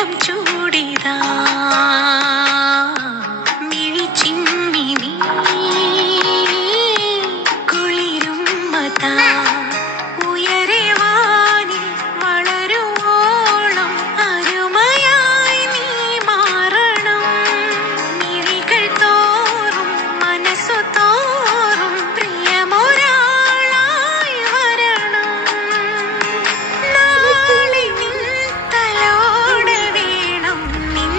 ഇളം ചൂടിതാ മിഴിച്ചിമ്മി നീ കുളിരും മതാ ഉയരെ വാനിൽ വളരുവോളം അരുമയായി നീ മാറണം മിഴികൾ തോറും മനസ്സു തോറും പ്രിയമൊരാളായി വരണം നാളെ നിൻ തലോടൽ വേണം നിൻ